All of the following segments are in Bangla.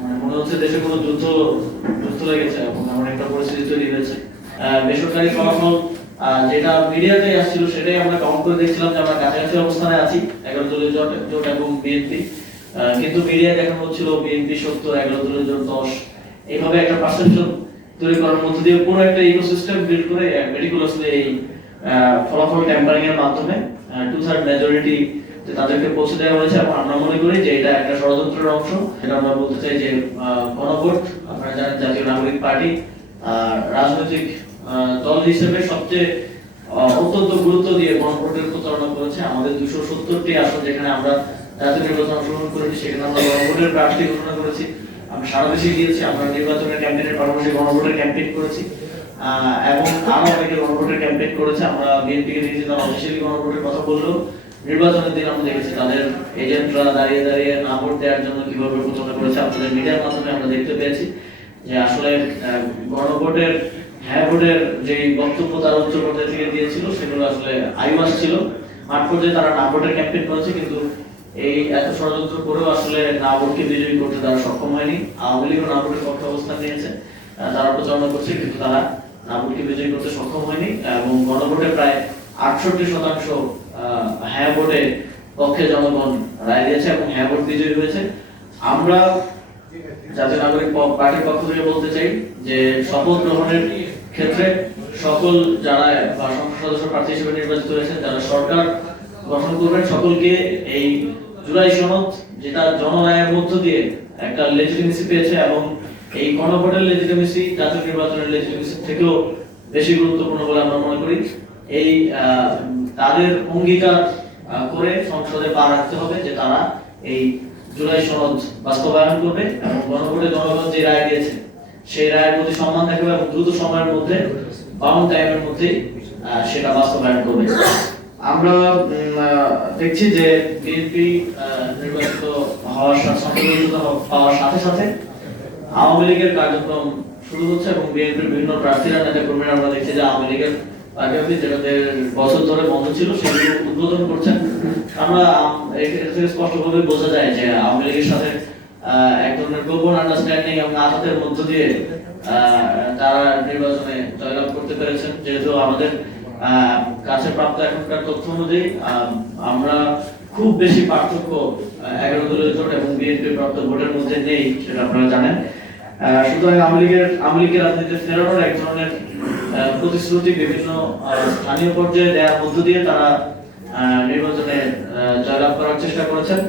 মানে মনে হচ্ছে দেশে কোনো যুদ্ধ যুদ্ধ লেগেছে এবং এমন একটা পরিস্থিতি তৈরি হয়েছে। বেসরকারি ফলাফল যেটা মিডিয়াতে আসছিল সেটাই আমরা কাউন্ট করে দেখছিলাম যে আমরা কাছাকাছি অবস্থানে আছি 11 দলীয় জোট এবং বিএনপি, কিন্তু মিডিয়ায় দেখানো হচ্ছিল বিএনপি 70, 11 দলীয় জোট 10। এইভাবে একটা পারসেপশন তৈরি করার মধ্য দিয়ে পুরো একটা ইকোসিস্টেম বিল্ড করে মেটিকুলাসলি এই ফলাফল ট্যাম্পারিং এর মাধ্যমে 2/3 মেজরিটি তাদেরকে পৌঁছে দেওয়া হয়েছে। এবং আমরা মনে করি যে এটা একটা ষড়যন্ত্রের অংশ। এটা আমরা বলতে চাই যে গণভোট, আপনারা জানেন জাতীয় নাগরিক পার্টি রাজনৈতিক দল হিসেবে সবচেয়ে অত্যন্ত গুরুত্ব দিয়ে গণভোটের প্রচারণা করেছে। আমাদের 270টি আসন যেখানে আমরা জাতীয় নির্বাচন অংশগ্রহণ করেছি সেখানে আমরা গণভোটের প্রার্থী ঘোষণা করেছি। আমরা সারা দেশে গিয়েছি, আমরা নির্বাচনের ক্যাম্পেইনের পাশাপাশি গণভোটের ক্যাম্পেইন করেছি এবং আরো অনেকে গণভোটের ক্যাম্পেইন করেছে। আমরা বিএনপিকে দেখেছি তারা অফিসিয়ালি গণভোটের কথা বললেও নির্বাচনের দিন আমরা দেখেছি তাদের এজেন্টরা দাঁড়িয়ে দাঁড়িয়ে না ভোট দেওয়ার জন্য কিভাবে প্রচারণা করেছে। আপনাদের মিডিয়ার মাধ্যমে আমরা দেখতে পেয়েছি যে আসলে গণভোটের হ্যাঁ ভোটের যে বক্তব্য তারা উচ্চ পর্যায়ে থেকে দিয়েছিল সেগুলো আসলে আইওয়াস ছিল। মাঠ পর্যায়ে তারা না ভোটের ক্যাম্পেইন করেছে, কিন্তু এই এত ষড়যন্ত্র করেও আসলে না ভোটকে বিজয়ী করতে তারা সক্ষম হয়নি। আওয়ামী লীগও না ভোটের পক্ষে অবস্থান নিয়েছে, তারা প্রচারণা করছে, কিন্তু তারা না ভোটকে বিজয়ী করতে সক্ষম হয়নি। এবং গণভোটে প্রায় 68% হ্যাঁ ভোটে পক্ষে জনগণ রায় দিয়েছে এবং হ্যাঁ ভোট বিজয়ী হয়েছে। আমরা জাতীয় নাগরিক পার্টির পক্ষ থেকে বলতে চাই যে শপথ গ্রহণের ক্ষেত্রে সকল যারা বা সংসদ সদস্য প্রার্থী হিসেবে নির্বাচিত হয়েছেন যারা সরকার গঠন করবেন সকলকে এই জুলাই সনদ, যেটা জনরায়ের মধ্য দিয়ে একটা লেজিটিমেসি পেয়েছে এবং এই গণভোটের লেজিটিমেসি জাতীয় নির্বাচনের লেজিটিমেসি থেকেও বেশি গুরুত্বপূর্ণ বলে আমরা মনে করি। এই তাদের অঙ্গীকার করে সংসদে পা রাখতে হবে যে তারা এই জুলাই সনদ বাস্তবায়ন করবে এবং গণভোটে জনগণ যে রায় দিয়েছে সেই রায়ের প্রতি সম্মান দেখাবে এবং দ্রুত সময়ের মধ্যে বাউন্ড টাইমের মধ্যে সেটা বাস্তবায়ন করবে। আমরা দেখছি যে বিএনপি নির্বাচিত হওয়ার সাথে সাথে আওয়ামী লীগের কার্যক্রম শুরু হচ্ছে এবং বিএনপির বিভিন্ন প্রার্থীরা নেতা কর্মীরা আমরা দেখছি যে আওয়ামী লীগের পার্টি অফিস যেটা বছর ধরে বন্ধ ছিল সেগুলো উদ্বোধন করছেন। আমরা স্পষ্টভাবে বোঝা যায় যে আওয়ামী লীগের সাথে এক ধরনের গোপন আন্ডারস্ট্যান্ডিং এবং আঘাতের মধ্য দিয়ে তারা নির্বাচনে জয়লাভ করতে পেরেছেন। যেহেতু আমাদের কাছে প্রাপ্ত এখনকার তথ্য অনুযায়ী আমরা খুব বেশি পার্থক্য 11 দলীয় জোট এবং বিএনপি প্রাপ্ত ভোটের মধ্যে নেই, সেটা আপনারা জানেন। সুতরাং আওয়ামী লীগের রাজনীতিতে ফেরানোর এক ধরনের প্রতিশ্রুতি বিভিন্ন স্থানীয় পর্যায়ে দেওয়ার মধ্য দিয়ে তারা নির্বাচনে জয়লাভ করার চেষ্টা করেছেন।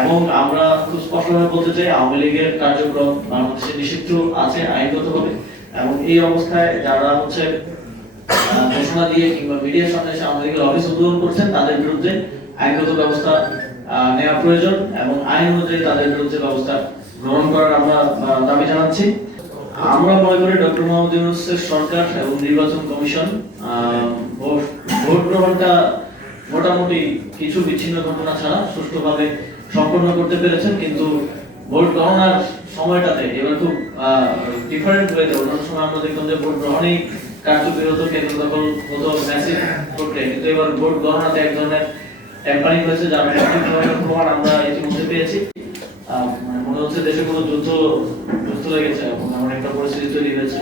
এবং আমরা খুব স্পষ্টভাবে বলতে চাই আওয়ামী লীগের কার্যক্রম বাংলাদেশে নিষিদ্ধ আছে আইনগতভাবে এবং এই অবস্থায় যারা হচ্ছে ঘোষণা দিয়ে কিংবা মিডিয়ার সামনে এসে আওয়ামী লীগের অফিস উদ্বোধন করছেন তাদের বিরুদ্ধে আইনগত ব্যবস্থা নেওয়া প্রয়োজন এবং আইন অনুযায়ী তাদের বিরুদ্ধে ব্যবস্থা গ্রহণ করার আমরা দাবি জানাচ্ছি। আমরা মনে করি ডক্টর মোহাম্মদ ইউনূসের সরকার এবং নির্বাচন কমিশন ভোট গ্রহণটা মোটামুটি কিছু বিচ্ছিন্ন ঘটনা ছাড়া সুষ্ঠুভাবে সম্পন্ন করতে পেরেছেন, কিন্তু ভোট গণনার সময়টাতে এবার খুব ডিফারেন্ট ওয়েতে অন্যান্য সময় আমরা দেখতাম যে ভোট গ্রহণেই কার্যবিরত কেন্দ্র দখল হতো ম্যাসিভ ভোটে, কিন্তু এবার ভোট গণনাতে এক ধরনের ট্যাম্পারিং হয়েছে যার প্রমাণ আমরা ইতিমধ্যে পেয়েছি। মনে হচ্ছে দেশে কোনো যুদ্ধ লেগেছে এবং এমন একটা পরিস্থিতি তৈরি হয়েছে।